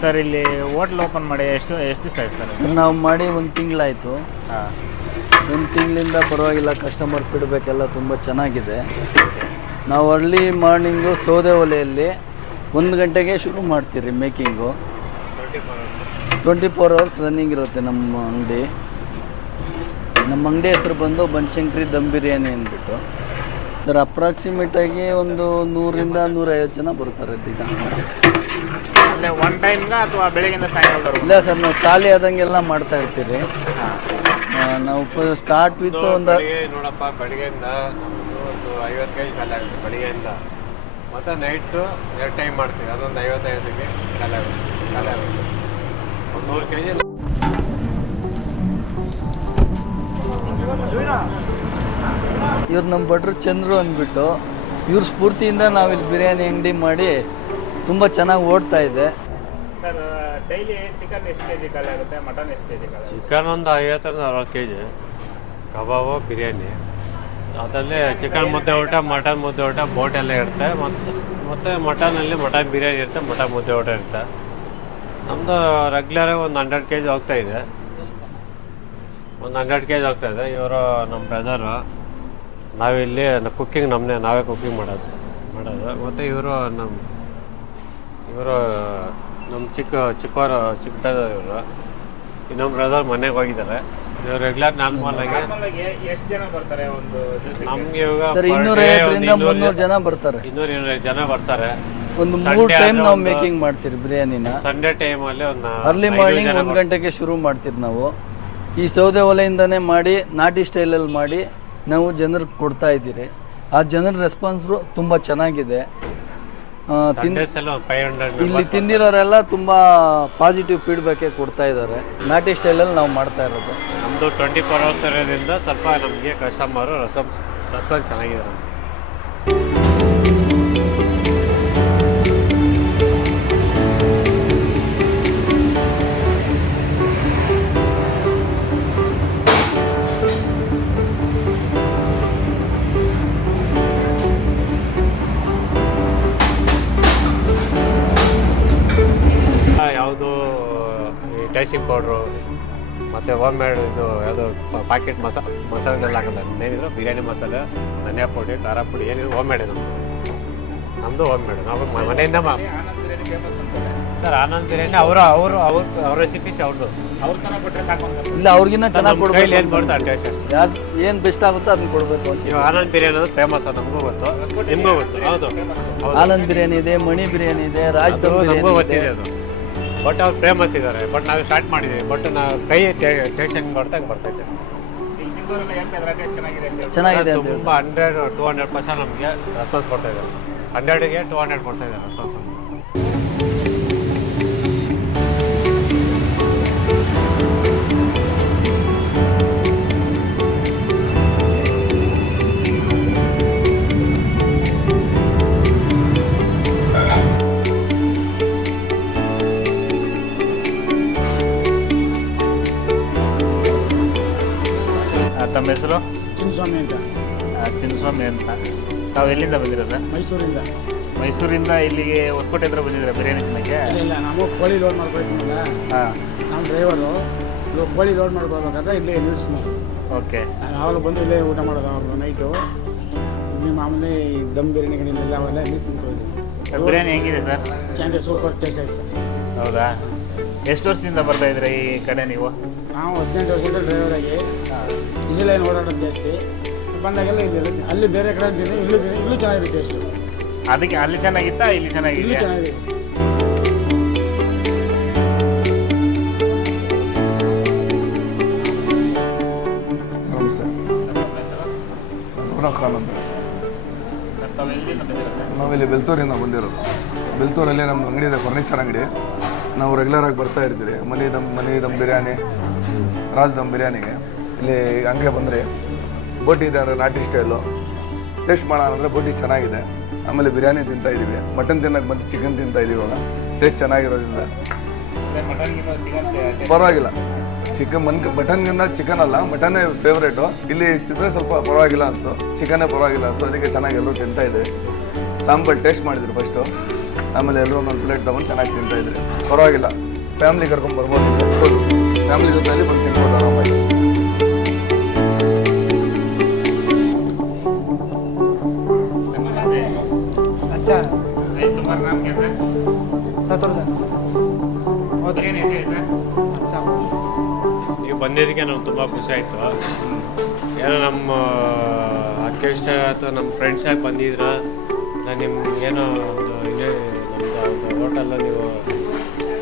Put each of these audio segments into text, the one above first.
Sir ಇಲ್ಲಿ hotel open ಮಾಡಿ ಎಷ್ಟು ದಿವಸ ಆಯ್ತು ಸರ್? ನಾವು ಮಾಡಿ ಒಂದು ತಿಂಗಳಾಯಿತು. ಹಾಂ, ಒಂದು ತಿಂಗಳಿಂದ ಪರವಾಗಿಲ್ಲ, ಕಸ್ಟಮರ್ ಫೀಡ್ಬ್ಯಾಕ್ ಎಲ್ಲ ತುಂಬ ಚೆನ್ನಾಗಿದೆ. ನಾವು ಅರ್ಲಿ ಮಾರ್ನಿಂಗು ಸೌದೆ ಒಲೆಯಲ್ಲಿ 1 ಗಂಟೆಗೆ ಶುರು ಮಾಡ್ತೀರಿ ಮೇಕಿಂಗು. 24 ಅವರ್ಸ್ ರನ್ನಿಂಗ್ ಇರುತ್ತೆ ನಮ್ಮ ಅಂಗಡಿ. ನಮ್ಮ ಅಂಗಡಿ ಹೆಸರು ಬಂದು ಬನಶಂಕರಿ ದಮ್ ಬಿರಿಯಾನಿ ಅಂದ್ಬಿಟ್ಟು. ಅದರ ಅಪ್ರಾಕ್ಸಿಮೇಟಾಗಿ ಒಂದು 100ರಿಂದ 150 ಜನ ಬರ್ತಾರೆ ದಿನ. ಅಂದರೆ ಒನ್ ಟೈಮ್ಗೆ ಅಥವಾ ಬೆಳಗ್ಗೆಯಿಂದ ಸಾಯಂಕಾಲ? ಇಲ್ಲ ಸರ್, ನಾವು ಖಾಲಿ ಆದಂಗೆಲ್ಲ ಮಾಡ್ತಾ ಇರ್ತೀರಿ. ನಾವು ಸ್ಟಾರ್ಟ್ ವಿತ್ ಒಂದು ನೋಡಪ್ಪ, ಬೆಳಗ್ಗೆಯಿಂದ ಒಂದು 50 kg ಖಾಲಿ ಆಗುತ್ತೆ ಬೆಳಗ್ಗೆಯಿಂದ. ಮತ್ತು ನೈಟು 2 ಟೈಮ್ ಮಾಡ್ತೀವಿ, ಅದೊಂದು 50 kg ಖಾಲಿ ಆಗುತ್ತೆ. ಒಂದು 100 kg. ಇವ್ರು ನಮ್ಮ ಭಟ್ರು ಚಂದ್ರು ಅಂದ್ಬಿಟ್ಟು, ಇವ್ರ ಸ್ಫೂರ್ತಿಯಿಂದ ನಾವಿಲ್ಲಿ ಬಿರಿಯಾನಿ ಅಂಗಡಿ ಮಾಡಿ ತುಂಬ ಚೆನ್ನಾಗಿ ಓಡ್ತಾ ಇದೆ. ಸರ್ ಡೈಲಿ ಚಿಕನ್ ಎಷ್ಟು ಕೆ ಜಿ ಖಾಲಿ ಆಗುತ್ತೆ, ಮಟನ್ ಎಷ್ಟು ಕೆ ಜಿ ಖಾಲಿ? ಚಿಕನ್ ಒಂದು 50ರಿಂದ 60 kg, ಕಬಾಬು, ಬಿರಿಯಾನಿ, ಅದರಲ್ಲಿ ಚಿಕನ್ ಮುದ್ದೆ ಊಟ, ಮಟನ್ ಮುದ್ದೆ ಊಟ, ಬೋಟ್ ಎಲ್ಲ ಇರುತ್ತೆ. ಮತ್ತು ಮಟನಲ್ಲಿ ಮಟನ್ ಬಿರಿಯಾನಿ ಇರುತ್ತೆ, ಮಟನ್ ಮುದ್ದೆ ಊಟ ಇರುತ್ತೆ. ನಮ್ಮದು ರೆಗ್ಯುಲರಾಗಿ ಒಂದು 100 kg ಹೋಗ್ತಾಯಿದೆ. ಒಂದು 100 kg ಹೋಗ್ತಾಯಿದೆ. ಇವರು ನಮ್ಮ ಬ್ರದರು, ನಾವಿಲ್ಲಿ ಕುಕ್ಕಿಂಗ್ ನಾವೇ ಕುಕ್ಕಿಂಗ್ ಮಾಡೋದು. ಮತ್ತು ಇವರು ಚಿಕ್ಕ ಬ್ರದರ್. ಇವರು ಇನ್ನೊಬ್ಬ ಬ್ರದರ್ ಮನೆಗೆ ಹೋಗಿದ್ದಾರೆ. ಇವರು ರೆಗ್ಯುಲರ್ ನಾರ್ಮಲ್ ಆಗಿ ಎಷ್ಟು ಜನ ಬರ್ತಾರೆ ಒಂದು ದಿವಸಕ್ಕೆ? ನಮ್ಗೆ ಇವಾಗ ಸರ್ 250ರಿಂದ 300 ಜನ ಬರ್ತಾರೆ. 200 ಜನ ಬರ್ತಾರೆ. ಒಂದು 3 ಟೈಮ್ ನಾವು ಮೇಕಿಂಗ್ ಮಾಡ್ತೀರಿ ಬಿರಿಯಾನಿನ. ಸಂಡೇ ಟೈಮಲ್ಲಿ ಒಂದು ಅರ್ಲಿ ಮಾರ್ನಿಂಗ್ 1 ಗಂಟೆಗೆ ಶುರು ಮಾಡ್ತೀರಿ ನಾವು. ಈ ಸೌದೆ ಒಲೆಯಿಂದನೇ ಮಾಡಿ ನಾಟಿ ಸ್ಟೈಲಲ್ಲಿ ಮಾಡಿ ನಾವು ಜನರಿಗೆ ಕೊಡ್ತಾ ಇದ್ದೀರಿ. ಆ ಜನರ ರೆಸ್ಪಾನ್ಸು ತುಂಬ ಚೆನ್ನಾಗಿದೆ. ಇಲ್ಲಿ ತಿಂದಿರೋರೆಲ್ಲ ತುಂಬ ಪಾಸಿಟಿವ್ ಫೀಡ್ಬ್ಯಾಕೇ ಕೊಡ್ತಾ ಇದ್ದಾರೆ. ನಾಟಿ ಸ್ಟೈಲಲ್ಲಿ ನಾವು ಮಾಡ್ತಾ ಇರೋದು. ನಮ್ಮದು 24 hours ಇರೋದ್ರಿಂದ ಸ್ವಲ್ಪ ನಮಗೆ ಕಸ್ಟಮರು ರೆಸ್ಪಾನ್ಸ್ ಚೆನ್ನಾಗಿದೆ. ಯಾವುದು ಟೇಸ್ಟಿಂಗ್ ಪೌಡ್ರು ಮತ್ತು ಹೋಮ್ ಮೇಡ್ ಇದು ಯಾವುದು ಪ್ಯಾಕೆಟ್ ಮಸಾಲೆಲ್ಲ ಹಾಕಲ್ಲ. ಏನಿದ್ರು ಬಿರಿಯಾನಿ ಮಸಾಲೆ, ಧನಿಯಾ ಪುಡಿ, ಖಾರ ಪುಡಿ, ಏನಿದ್ರು ಹೋಮ್ ಮೇಡ್. ನಮ್ಮದು ಹೋಮ್ ಮೇಡ್. ನಾವು ಮನೆಯಿಂದ ಸರ್ ಆನಂದ್ ಬಿರಿಯಾನಿ ಅವ್ರ ರೆಸಿಪೀಸ್ ಅವ್ರದ್ದು. ಅವ್ರ ಥರ ಕೊಟ್ಟರೆ ಸಾಕು ಇಲ್ಲ, ಅವ್ರಿಗಿನ್ನ ಚೆನ್ನಾಗಿ ಕೊಡಬೇಕು. ಏನು ಕೊಡ್ತಾರೆ ಟೇಸ್ಟ್, ಏನು ಬೆಸ್ಟ್ ಆಗುತ್ತೋ ಅದನ್ನ ಕೊಡಬೇಕು ಅಂತ. ಇವಾಗ ಆನಂದ್ ಬಿರಿಯಾನಿ ಅದು ಫೇಮಸ್, ನಮಗೂ ಗೊತ್ತು, ನಿಮಗೂ ಗೊತ್ತು. ಹೌದು, ಆನಂದ್ ಬಿರಿಯಾನಿ ಇದೆ, ಮಣಿ ಬಿರಿಯಾನಿ ಇದೆ, ರಾಜ್ ದಮ್ ನಮಗೂ ಬಿರಿಯಾನಿ ಗೊತ್ತಿದೆ ಅದು. ಬಟ್ ಅವ್ರು ಫೇಮಸ್ ಇದ್ದಾರೆ. ಬಟ್ ನಾವು ಸ್ಟಾರ್ಟ್ ಮಾಡಿದ್ದೀವಿ. ಬಟ್ ನಾವು ಕೈ ಟೇಸ್ಟ್ ಹೆಂಗೆ ಬರ್ತೈತೆ. ಚೆನ್ನಾಗಿದೆ ಅಂತ ತುಂಬ 100-200% ನಮಗೆ ರೆಸ್ಪಾನ್ಸ್ ಕೊಡ್ತಾ ಇದ್ದಾರೆ. 100ಗೆ 200 ಕೊಡ್ತಾ ಇದ್ದಾರೆ ರೆಸ್ಪಾನ್ಸ್. ತಮ್ಮ ಹೆಸರು? ಚಿನ್ನಸ್ವಾಮಿ ಅಂತ. ಚಿನ್ನಸ್ವಾಮಿ ಅಂತ. ತಾವು ಎಲ್ಲಿಂದ ಬಂದಿರೋದು? ಮೈಸೂರಿಂದ. ಮೈಸೂರಿಂದ ಇಲ್ಲಿಗೆ ಹೊಸಕೋಟೆ ಹತ್ರ ಬಂದಿದ್ದೀರಾ ಬಿರಿಯಾನಿ ತಿನ್ನಕ್ಕೆ? ಇಲ್ಲ, ನಾವು ಕೋಳಿ ಲೋಡ್ ಮಾಡ್ಕೊಳ್ತೀವಲ್ಲ. ಹಾಂ, ನಮ್ಮ ಡ್ರೈವರು ಕೋಳಿ ಲೋಡ್ ಮಾಡ್ಕೋಬೇಕಾದ್ರೆ ಇಲ್ಲೇ ನಿಲ್ಲಿಸ್ನು. ಓಕೆ. ಯಾವಾಗಲೂ ಬಂದು ಇಲ್ಲೇ ಊಟ ಮಾಡೋದು. ಅವರು ನೈಟು ಇಲ್ಲಿ ಮಾಮೂಲಿ ದಮ್ ಬಿರಿಯಾನಿಗಳೆಲ್ಲ ಅವೆಲ್ಲ ಇಲ್ಲಿ ತಿಂತೀವಿ. ಬಿರಿಯಾನಿ ಹೆಂಗಿದೆ ಸರ್? ಚೆನ್ನಾಗಿ ಸೂಪರ್ ಟೇಸ್ಟ್ ಆಯ್ತು. ಹೌದಾ? ಎಷ್ಟು ವರ್ಷದಿಂದ ಬರ್ತಾ ಇದ್ದೀರಾ ಈ ಕಡೆ ನೀವು? ನಾವು 18 ವರ್ಷದಿಂದ ಡ್ರೈವರಾಗಿ ಇಲ್ಲೆಲ್ಲ ಏನು ಓಡಾಡೋದು ಜಾಸ್ತಿ. ಬಂದಾಗೆಲ್ಲ ಇಲ್ಲಿ ಅಲ್ಲಿ ಬೇರೆ ಕಡೆ ತಿಂದು ಇಲ್ಲೂ ಚೆನ್ನಾಗಿದೆ ಟೇಸ್ಟು. ಅದಕ್ಕೆ ಅಲ್ಲಿ ಚೆನ್ನಾಗಿತ್ತಾ ಇಲ್ಲಿ ಚೆನ್ನಾಗಿದೆ? ಇಲ್ಲಿ ಚೆನ್ನಾಗಿದೆ. ನಮಸ್ತೆ, ನೂರಾ ಖಾನ್ ಅಂತ. ನಾವಿಲ್ಲಿ ಬೆಲ್ತೂರಿಂದ ಬಂದಿರೋದು. ಬೆಲ್ತೂರಲ್ಲಿ ನಮ್ಮದು ಅಂಗಡಿ ಇದೆ, ಫರ್ನಿಚರ್ ಅಂಗಡಿ. ನಾವು ರೆಗ್ಯುಲರಾಗಿ ಬರ್ತಾ ಇರ್ತೀವಿ. ಮನಿ ದಮ್ ಬಿರಿಯಾನಿ, ರಾಜ್ ದಮ್ ಬಿರಿಯಾನಿಗೆ ಇಲ್ಲಿ ಹಂಗೆ ಬಂದರೆ ಬೋಟಿ ಇದ್ದಾರೆ, ನಾಟಿ ಸ್ಟೈಲು. ಟೇಸ್ಟ್ ಮಾಡೋಣ ಅಂದರೆ ಬೋಟಿ ಚೆನ್ನಾಗಿದೆ. ಆಮೇಲೆ ಬಿರಿಯಾನಿ ತಿಂತಾ ಇದ್ದೀವಿ, ಮಟನ್ ತಿನ್ನಕ್ಕೆ ಬಂದು ಚಿಕನ್ ತಿಂತಾ ಇದ್ದೀವಿ. ಇವಾಗ ಟೇಸ್ಟ್ ಚೆನ್ನಾಗಿರೋದ್ರಿಂದ ಮಟನ್ಗಿಂತ ಚಿಕನ್ ಪರವಾಗಿಲ್ಲ. ಮಟನ್ಗಿಂತ ಚಿಕನ್ ಅಲ್ಲ, ಮಟನ್ನೇ ಫೇವ್ರೇಟು. ಇಲ್ಲಿ ತಿಂದರೆ ಸ್ವಲ್ಪ ಪರವಾಗಿಲ್ಲ ಅನಿಸ್ತು, ಚಿಕನ್ನೇ ಪರವಾಗಿಲ್ಲ ಅನಿಸ್ತು. ಅದಕ್ಕೆ ಚೆನ್ನಾಗಿ ಎಲ್ಲರೂ ತಿಂತಾ ಇದ್ರಿ. ಸಾಂಬಾರು ಟೇಸ್ಟ್ ಮಾಡಿದ್ರು ಫಸ್ಟು, ಆಮೇಲೆ ಎಲ್ಲರೂ ಒಂದೊಂದು ಪ್ಲೇಟ್ ತೊಗೊಂಡು ಚೆನ್ನಾಗಿ ತಿಂತಾ ಇದ್ರಿ. ಪರವಾಗಿಲ್ಲ, ಫ್ಯಾಮ್ಲಿ ಕರ್ಕೊಂಡು ಬರ್ಬೋದು. ಹೌದು, ಫ್ಯಾಮ್ಲಿ ಜೊತೆಯಲ್ಲಿ ಬಂದು ತಿನ್ಬೋದು ಆರಾಮಾಗಿ. अच्छा भाई तुम्हारा नाम क्या सर? शत्रुघ्न बहुत बिरयानी अच्छी है सर? अच्छा ನೀವು ಬಂದಿದ್ದಕ್ಕೆ ನಮ್ಗೆ ತುಂಬ ಖುಷಿ ಆಯಿತು. ಏನೋ ನಮ್ಮ ಅದಕ್ಕೆ ಇಷ್ಟ ಅಥವಾ ನಮ್ಮ ಫ್ರೆಂಡ್ಸಾಗಿ ಬಂದಿದ್ರ ನಿಮ್ಗೇನೋ ಒಂದು ಇಲ್ಲೇ ನಮ್ಮದು ಒಂದು ಹೋಟೆಲ್ಲ ನೀವು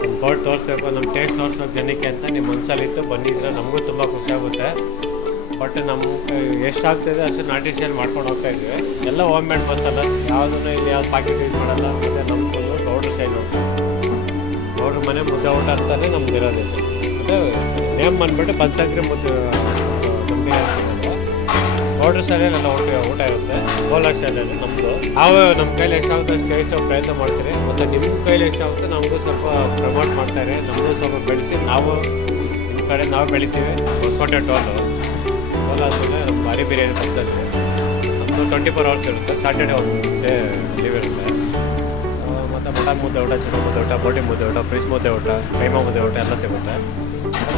ಒಂದು ಬೋರ್ಡ್ ತೋರಿಸ್ಬೇಕು, ನಮ್ಮ ಟೇಸ್ಟ್ ತೋರಿಸ್ಬೇಕು ಜನಕ್ಕೆ ಅಂತ ನಿಮ್ಮ ಮನಸ್ಸಲ್ಲಿತ್ತು. ಬಂದಿದ್ರೆ ನಮಗೂ ತುಂಬ ಖುಷಿ ಆಗುತ್ತೆ. ಬಟ್ ನಮ್ಗೆ ಎಷ್ಟಾಗ್ತದೆ ಅಷ್ಟು ನಾಟಿ ಸ್ಟೈಲ್ ಮಾಡ್ಕೊಂಡು ಹೋಗ್ತಾ ಇದ್ವಿ. ಎಲ್ಲ ಹೋಮ್ ಮೇಡ್ ಮಸಾಲ, ಯಾವುದನ್ನು ಇಲ್ಲಿ ಯಾವ್ದು ಪಾಕೆಟ್ ಯೂಸ್ ಮಾಡಲ್ಲ. ಮತ್ತು ನಮ್ಗೊಂದು ಗೌಡ್ರ ಸ್ಟೈಲ್ ಊಟ, ಗೌಡ್ರ ಮನೆ ಮುದ್ದೆ ಊಟ ಅಂತಲೇ ನಮ್ದು ಇರೋದಿಲ್ಲ. ಮತ್ತು ನೇಮ್ ಬಂದುಬಿಟ್ಟು ಬನ್ಸಂಕ್ರಿ ಮುದ್ದೆ ನಮಗೆ ಗೌಡ್ರ ಸ್ಟೈಲಲ್ಲಿ ಎಲ್ಲ ಊಟ ಇರುತ್ತೆ. ಕೋಲಾರ ಸ್ಟೈಲಲ್ಲಿ ನಮ್ಮದು ನಾವು ನಮ್ಮ ಕೈಲಿ ಎಷ್ಟಾಗುತ್ತೆ ಅಷ್ಟು ಟೇಸ್ಟ್ ಪ್ರಯತ್ನ ಮಾಡ್ತೀರಿ. ಮತ್ತು ನಿಮ್ಮ ಕೈಲಿ ಎಷ್ಟಾಗುತ್ತೆ ನಮಗೂ ಸ್ವಲ್ಪ ಪ್ರಮೋಟ್ ಮಾಡ್ತಾರೆ. ನಮಗೂ ಸ್ವಲ್ಪ ಬೆಳೆಸಿ ನಾವು ನಿಮ್ಮ ಕಡೆ ನಾವು ಬೆಳಿತೀವಿ. ಹೊಸಕೋಟೆ ಟೋಲು ಆದಮೇಲೆ ನಮ್ಮ ಭಾರಿ ಬಿರಿಯಾನಿ ಪಕ್ಕದಲ್ಲಿ ನಮ್ಮದು 24 hours ಇರುತ್ತೆ. ಸಾಟರ್ಡೆ ಒಂದು ಡೇ ಲೀವ್ ಇರುತ್ತೆ. ಮತ್ತು ಮಟನ್ ಮುದ್ದೆ ಊಟ, ಚಿಕನ್ ಮುದ್ದೆ ಊಟ, ಬೋಟಿ ಮುದ್ದೆ ಊಟ, ಫಿಶ್ ಮುದ್ದೆ ಊಟ, ಕೈಮಾ ಮುದ್ದೆ ಊಟ ಎಲ್ಲ ಸಿಗುತ್ತೆ.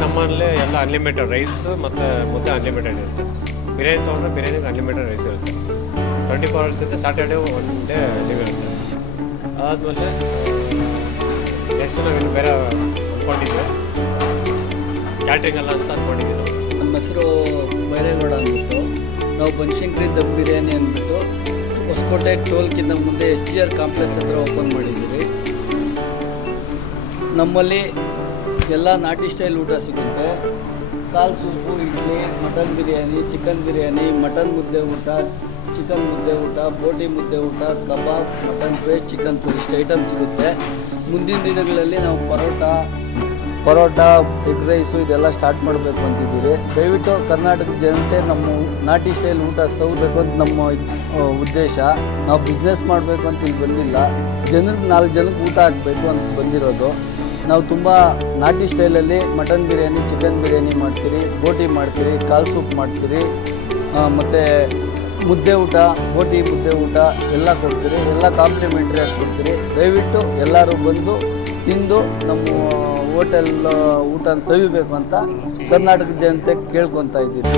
ನಮ್ಮಲ್ಲಿ ಎಲ್ಲ ಅನ್ಲಿಮಿಟೆಡ್ ರೈಸು ಮತ್ತು ಮುದ್ದೆ ಅನ್ಲಿಮಿಟೆಡ್ ಇರುತ್ತೆ. ಬಿರಿಯಾನಿ ತೊಗೊಂಡ್ರೆ ಬಿರಿಯಾನಿಗೆ ಅನ್ಲಿಮಿಟೆಡ್ ರೈಸ್ ಇರುತ್ತೆ. 24 hours ಇರುತ್ತೆ. ಸಾಟರ್ಡೆ ಒಂದು ಡೇ ಲೀವ್ ಇರುತ್ತೆ. ಅದಾದಮೇಲೆ ನೆಕ್ಸ್ಟ್ ನಾವಿನ್ನು ಬೇರೆ ಅಂದ್ಕೊಂಡಿದ್ವಿ, ಕ್ಯಾಟ್ರಿಂಗ್ ಎಲ್ಲ ಅಂತ ಅಂದ್ಕೊಂಡಿದ್ದೀವಿ ನಾವು. ನಮ್ಮ ಹೆಸರು ಬೈರೇಗೌಡ ಅಂದ್ಬಿಟ್ಟು. ನಾವು ಬನಶಂಕರಿ ದಮ್ ಬಿರಿಯಾನಿ ಅಂದ್ಬಿಟ್ಟು ಹೊಸಕೋಟೆ ಟೋಲ್ಕಿಂತ ಮುಂದೆ SGR ಕಾಂಪ್ಲೆಕ್ಸ್ ಹತ್ರ ಓಪನ್ ಮಾಡಿದ್ದೀವಿ. ನಮ್ಮಲ್ಲಿ ಎಲ್ಲ ನಾಟಿ ಸ್ಟೈಲ್ ಊಟ ಸಿಗುತ್ತೆ. ಕಾಲು soup, idli, mutton biryani, chicken biryani, mutton ಮುದ್ದೆ ಊಟ, ಚಿಕನ್ ಮುದ್ದೆ ಊಟ, ಬೋಟಿ ಮುದ್ದೆ ಊಟ, ಕಬಾಬ್, ಮಟನ್ ಫ್ರೈ, ಚಿಕನ್ ಫ್ರೈ ಇಷ್ಟು ಐಟಮ್ ಸಿಗುತ್ತೆ. ಮುಂದಿನ ದಿನಗಳಲ್ಲಿ ನಾವು ಪರೋಟ, ಎಗ್ ರೈಸು ಇದೆಲ್ಲ ಸ್ಟಾರ್ಟ್ ಮಾಡಬೇಕು ಅಂತಿದ್ದೀವಿ. ದಯವಿಟ್ಟು ಕರ್ನಾಟಕದ ಜನತೆ ನಮ್ಮ ನಾಟಿ ಸ್ಟೈಲ್ ಊಟ ಸವಬೇಕು ಅಂತ ನಮ್ಮ ಉದ್ದೇಶ. ನಾವು ಬಿಸ್ನೆಸ್ ಮಾಡಬೇಕು ಅಂತ ಇಲ್ಲಿ ಬಂದಿಲ್ಲ, ಜನರಿಗೆ 4 ಜನಕ್ಕೆ ಊಟ ಹಾಕಬೇಕು ಅಂತ ಬಂದಿರೋದು. ನಾವು ತುಂಬ ನಾಟಿ ಸ್ಟೈಲಲ್ಲಿ ಮಟನ್ ಬಿರಿಯಾನಿ, ಚಿಕನ್ ಬಿರಿಯಾನಿ ಮಾಡ್ತೀರಿ, ಬೋಟಿ ಮಾಡ್ತೀರಿ, ಕಾಲು ಸೂಪ್ ಮಾಡ್ತೀರಿ, ಮತ್ತು ಮುದ್ದೆ ಊಟ, ಬೋಟಿ ಮುದ್ದೆ ಊಟ ಎಲ್ಲ ಕೊಡ್ತೀರಿ. ಎಲ್ಲ ಕಾಂಪ್ಲಿಮೆಂಟ್ರಿ ಆಗಿ ಕೊಡ್ತೀರಿ. ದಯವಿಟ್ಟು ಎಲ್ಲರೂ ಬಂದು ತಿಂದು ನಮ್ಮ ಹೋಟೆಲ್ ಊಟನ ಸವಿಬೇಕು ಅಂತ ಕರ್ನಾಟಕ ಜನತೆ ಕೇಳ್ಕೊತಾ ಇದ್ದೀನಿ.